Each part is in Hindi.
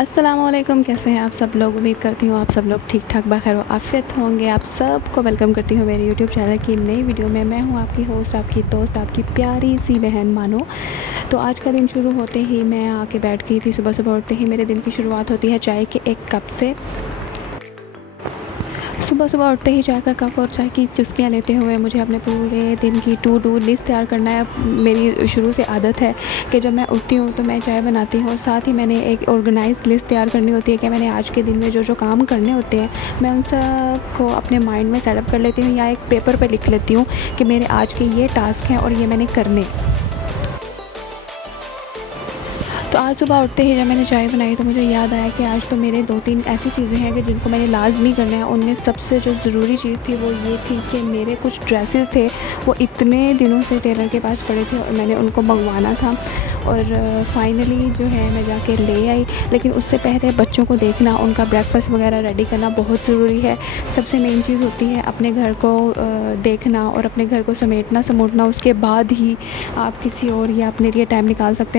अस्सलामुअलैकुम, कैसे हैं आप सब लोग। उम्मीद करती हूँ आप सब लोग ठीक ठाक बखैर व आफियत होंगे। आप सबको वेलकम करती हूँ मेरे यूट्यूब चैनल की नई वीडियो में। मैं हूँ आपकी होस्ट, आपकी दोस्त, आपकी प्यारी सी बहन मानो। तो आज का दिन शुरू होते ही मैं आके बैठ गई थी। सुबह सुबह उठते ही मेरे दिन की शुरुआत होती है चाय के एक कप से। सुबह सुबह उठते ही चाय का कप और चाय की चुस्कियाँ लेते हुए मुझे अपने पूरे दिन की टू डू लिस्ट तैयार करना है। मेरी शुरू से आदत है कि जब मैं उठती हूँ तो मैं चाय बनाती हूँ। साथ ही मैंने एक ऑर्गेनाइज्ड लिस्ट तैयार करनी होती है कि मैंने आज के दिन में जो जो काम करने होते हैं मैं उन सब को अपने माइंड में सेटअप कर लेती हूँ या एक पेपर पर लिख लेती हूँ कि मेरे आज के ये टास्क हैं और ये मैंने करने। तो आज सुबह उठते ही जब मैंने चाय बनाई तो मुझे याद आया कि आज तो मेरे 2-3 ऐसी चीज़ें हैं कि जिनको मैंने लाज़मी करना है। उनमें सबसे जो ज़रूरी चीज़ थी वो ये थी कि मेरे कुछ ड्रेसेस थे वो इतने दिनों से टेलर के पास पड़े थे और मैंने उनको मंगवाना था और फाइनली जो है मैं जाके ले आई। लेकिन उससे पहले बच्चों को देखना, उनका ब्रेकफास्ट वगैरह रेडी करना बहुत ज़रूरी है। सबसे मेन चीज़ होती है अपने घर को देखना और अपने घर को समेटना समूटना। उसके बाद ही आप किसी और या अपने लिए टाइम निकाल सकते हैं।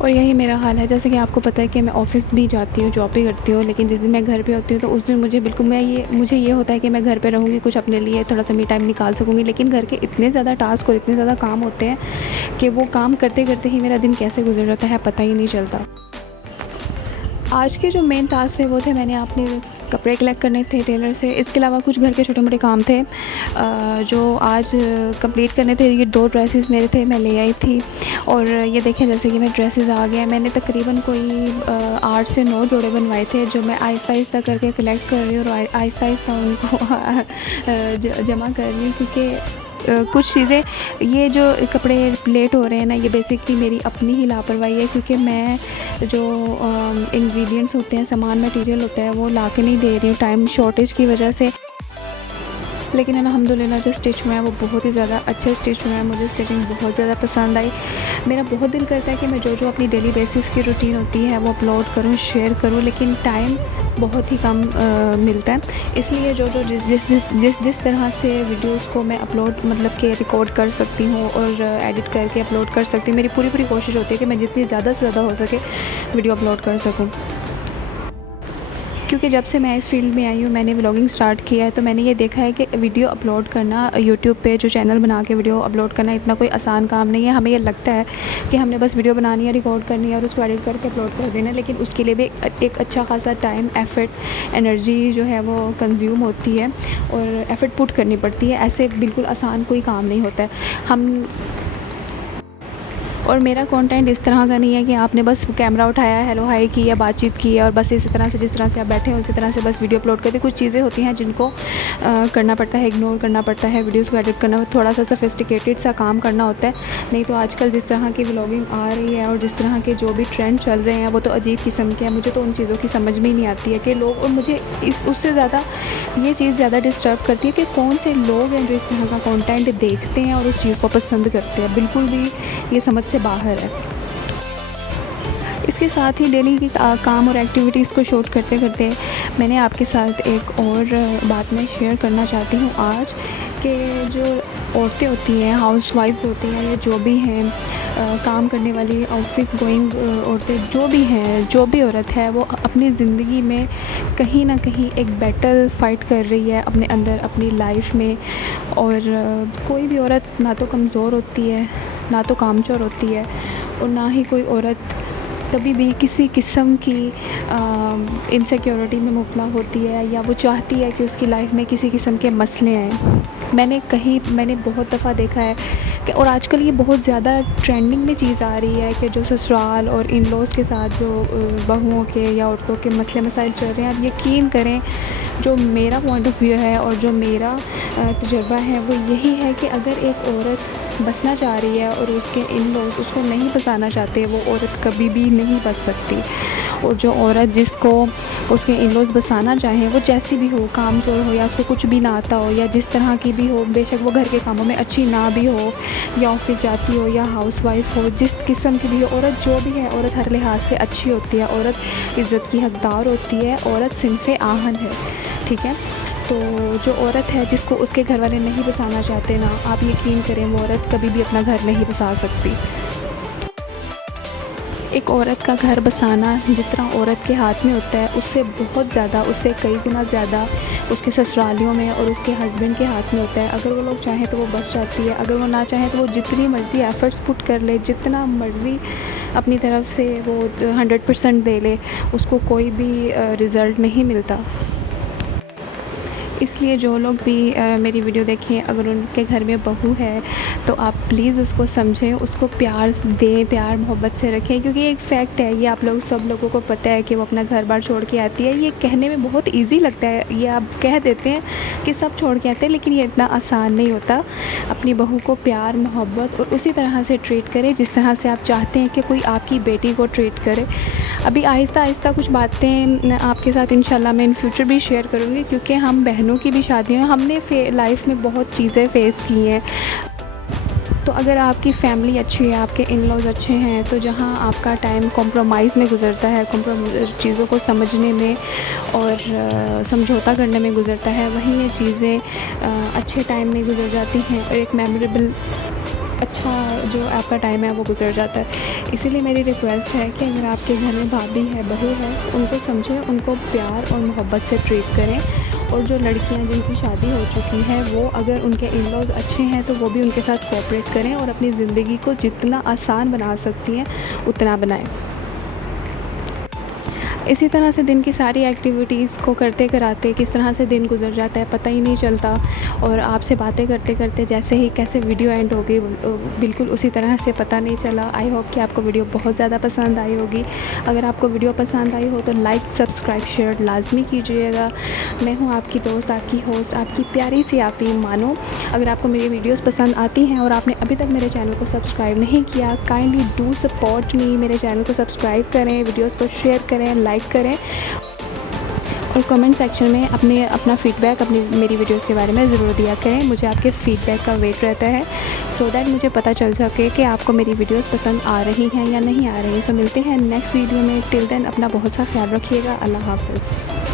और यही मेरा हाल है। जैसे कि आपको पता है कि मैं ऑफ़िस भी जाती हूँ, जॉब भी करती हूँ, लेकिन जिस दिन मैं घर पे होती हूँ तो उस दिन मुझे ये होता है कि मैं घर पे रहूँगी, कुछ अपने लिए थोड़ा सा मी टाइम निकाल सकूँगी। लेकिन घर के इतने ज़्यादा टास्क और इतने ज़्यादा काम होते हैं कि वो काम करते करते ही मेरा दिन कैसे गुजर जाता है पता ही नहीं चलता। आज के जो मेन टास्क थे वो थे, मैंने अपने कपड़े कलेक्ट करने थे टेलर से। इसके अलावा कुछ घर के छोटे मोटे काम थे जो आज कंप्लीट करने थे। ये 2 ड्रेसेस मेरे थे, मैं ले आई थी। और ये देखें जैसे कि मैं ड्रेसेस आ गए। मैंने तकरीबन कोई 8 से 9 जोड़े बनवाए थे जो मैं आहिस्ता आहिस्ता करके कलेक्ट कर रही हूँ और आहिस्ता आहिस्ता उनको जमा कर रही हूँ। क्योंकि कुछ चीज़ें, ये जो कपड़े लेट हो रहे हैं ना, ये बेसिकली मेरी अपनी ही लापरवाही है। क्योंकि मैं जो इंग्रेडिएंट्स होते हैं, सामान मटेरियल होता है, वो ला के नहीं दे रही हूँ टाइम शॉर्टेज की वजह से। लेकिन अल्हम्दुलिल्लाह जो स्टिच हुआ है वो बहुत ही ज़्यादा अच्छे स्टिच हुए हैं। मुझे स्टिचिंग बहुत ज़्यादा पसंद आई। मेरा बहुत दिल करता है कि मैं जो जो अपनी डेली बेसिस की रूटीन होती है वो अपलोड करूँ, शेयर करूँ, लेकिन टाइम बहुत ही कम मिलता है। इसलिए जो जो जिस तरह से वीडियोस को मैं अपलोड मतलब कि रिकॉर्ड कर सकती हूँ और एडिट करके अपलोड कर सकती हूँ, मेरी पूरी पूरी कोशिश होती है कि मैं जितनी ज़्यादा से ज़्यादा हो सके वीडियो अपलोड कर सकूँ। क्योंकि जब से मैं इस फील्ड में आई हूँ, मैंने व्लॉगिंग स्टार्ट किया है, तो मैंने ये देखा है कि वीडियो अपलोड करना, यूट्यूब पे जो चैनल बना के वीडियो अपलोड करना इतना कोई आसान काम नहीं है। हमें ये लगता है कि हमने बस वीडियो बनानी है, रिकॉर्ड करनी है और उसको एडिट करके अपलोड कर देना है। लेकिन उसके लिए भी एक अच्छा खासा टाइम, एफर्ट, एनर्जी जो है वो कंज्यूम होती है और एफर्ट पुट करनी पड़ती है। ऐसे बिल्कुल आसान कोई काम नहीं होता है। और मेरा कंटेंट इस तरह का नहीं है कि आपने बस कैमरा उठाया, हेलो हाय की या बातचीत की है और बस इसी तरह से जिस तरह से आप बैठे हैं उसी तरह से बस वीडियो अपलोड करते। कुछ चीज़ें होती हैं जिनको करना पड़ता है, इग्नोर करना पड़ता है। वीडियोस को एडिट करना, थोड़ा सा सोफिस्टिकेटेड सा काम करना होता है। नहीं तो आजकल जिस तरह की व्लॉगिंग आ रही है और जिस तरह के जो भी ट्रेंड चल रहे हैं वो तो अजीब किस्म के हैं। मुझे तो उन चीज़ों की समझ में ही नहीं आती है कि लोग, और मुझे उससे ज़्यादा ये चीज़ ज़्यादा डिस्टर्ब करती है कि कौन से लोग हैं जो इस तरह का कंटेंट देखते हैं और उस चीज़ को पसंद करते हैं। बिल्कुल भी ये समझ से बाहर है। इसके साथ ही डेली की काम और एक्टिविटीज़ को शूट करते करते मैंने आपके साथ एक और बात मैं शेयर करना चाहती हूँ आज, कि जो औरतें होती हैं, हाउसवाइफ्स होती हैं या जो भी हैं काम करने वाली, ऑफिस गोइंग औरतें जो भी हैं, जो भी औरत है, वो अपनी ज़िंदगी में कहीं ना कहीं एक बैटल फ़ाइट कर रही है अपने अंदर, अपनी लाइफ में। और कोई भी औरत ना तो कमज़ोर होती है, ना तो कामचोर होती है, और ना ही कोई औरत कभी भी किसी किस्म की इनसिक्योरिटी में मुब्तला होती है या वो चाहती है कि उसकी लाइफ में किसी किस्म के मसले आएँ। मैंने बहुत दफ़ा देखा है कि, और आजकल ये बहुत ज़्यादा ट्रेंडिंग में चीज़ आ रही है कि जो ससुराल और इन लॉज़ के साथ जो बहुओं के या औरतों के मसले मसाइल चल रहे हैं, आप यकीन करें जो मेरा पॉइंट ऑफ व्यू है और जो मेरा तजुर्बा है वो यही है कि अगर एक औरत बसना चाह रही है और उसके इन लॉज़ उसको नहीं बसाना चाहते, वो औरत कभी भी नहीं बस सकती। और जो औरत जिसको उसके इन लॉज़ बसाना चाहें, वो जैसी भी हो, कामचोर हो या उसको कुछ भी ना आता हो या जिस तरह की भी हो, बेशक वो घर के कामों में अच्छी ना भी हो या ऑफिस जाती हो या हाउसवाइफ हो, जिस किस्म की भी हो, औरत जो भी है, औरत हर लिहाज से अच्छी होती है, औरत इज़्ज़त की हकदार होती है, औरत सिन्फ़े आहन है। ठीक है, तो जो औरत है जिसको उसके घर वाले नहीं बसाना चाहते ना, आप यकीन करें वो औरत कभी भी अपना घर नहीं बसा सकती। एक औरत का घर बसाना जितना औरत के हाथ में होता है उससे बहुत ज़्यादा, उससे कई गुना ज़्यादा उसके ससुरालियों में और उसके हस्बैंड के हाथ में होता है। अगर वो लोग चाहें तो वो बच जाती है, अगर वो ना चाहें तो वो जितनी मर्ज़ी एफ़र्ट्स पुट कर ले, जितना मर्ज़ी अपनी तरफ से वो 100% दे ले, उसको कोई भी रिज़ल्ट नहीं मिलता। इसलिए जो लोग भी मेरी वीडियो देखें, अगर उनके घर में बहू है तो आप प्लीज़ उसको समझें, उसको प्यार दें, प्यार मोहब्बत से रखें, क्योंकि एक फ़ैक्ट है, ये आप लोग सब लोगों को पता है कि वो अपना घर बार छोड़ के आती है। ये कहने में बहुत ईज़ी लगता है, ये आप कह देते हैं कि सब छोड़ के आते हैं, लेकिन ये इतना आसान नहीं होता। अपनी बहू को प्यार मोहब्बत और उसी तरह से ट्रीट करें जिस तरह से आप चाहते हैं कि कोई आपकी बेटी को ट्रीट करे। अभी आहिस्ता आहिस्ता कुछ बातें आपके साथ इंशाल्लाह मैं इन फ्यूचर भी शेयर करूँगी, क्योंकि हम बहनों की भी शादियाँ हमने लाइफ में बहुत चीज़ें फ़ेस की हैं। तो अगर आपकी फ़ैमिली अच्छी है, आपके इन-लॉज़ अच्छे हैं, तो जहाँ आपका टाइम कॉम्प्रोमाइज़ में गुज़रता है, चीज़ों को समझने में और समझौता करने में गुज़रता है, वहीं ये चीज़ें अच्छे टाइम में गुज़र जाती हैं और एक मेमोरेबल अच्छा जो आपका टाइम है वो गुज़र जाता है। इसीलिए मेरी रिक्वेस्ट है कि अगर आपके घर में भाभी है, बहू है, उनको समझें, उनको प्यार और मोहब्बत से ट्रीट करें। और जो लड़कियां जिनकी शादी हो चुकी है, वो अगर उनके इन-लॉज़ अच्छे हैं तो वो भी उनके साथ कोऑपरेट करें और अपनी ज़िंदगी को जितना आसान बना सकती हैं उतना बनाएं। इसी तरह से दिन की सारी एक्टिविटीज़ को करते कराते किस तरह से दिन गुजर जाता है पता ही नहीं चलता, और आपसे बातें करते करते जैसे ही कैसे वीडियो एंड हो गई बिल्कुल उसी तरह से पता नहीं चला। आई होप कि आपको वीडियो बहुत ज़्यादा पसंद आई होगी। अगर आपको वीडियो पसंद आई हो तो लाइक सब्सक्राइब शेयर लाजमी कीजिएगा। मैं हूँ आपकी दोस्त, आपकी होस्ट, आपकी प्यारी सी आपी मानो। अगर आपको मेरी वीडियोज़ पसंद आती हैं और आपने अभी तक मेरे चैनल को सब्सक्राइब नहीं किया, काइंडली डू सपोर्ट मी, मेरे चैनल को सब्सक्राइब करें, वीडियोज़ को शेयर करें, लाइक करें और कमेंट सेक्शन में अपना फ़ीडबैक मेरी वीडियोस के बारे में ज़रूर दिया करें। मुझे आपके फ़ीडबैक का वेट रहता है, सो दैट मुझे पता चल सके कि आपको मेरी वीडियोस पसंद आ रही हैं या नहीं आ रही। तो मिलते हैं नेक्स्ट वीडियो में। टिल देन अपना बहुत सा ख्याल रखिएगा। अल्लाह हाफ़िज़।